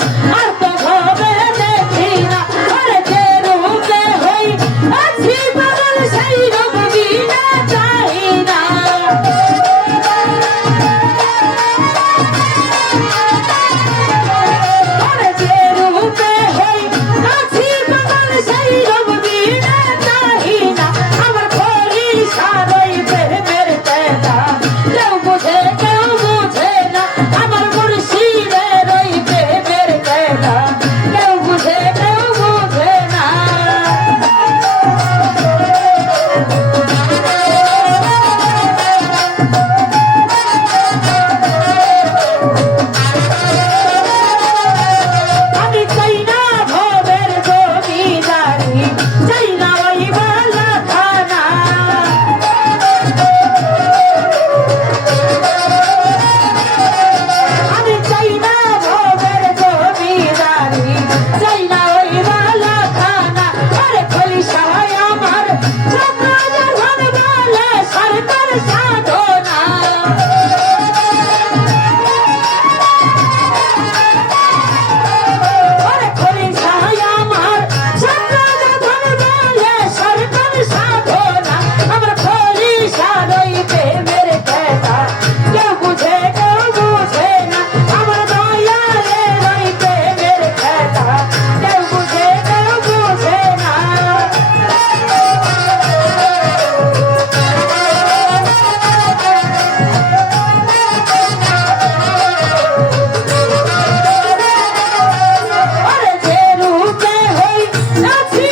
I That's it.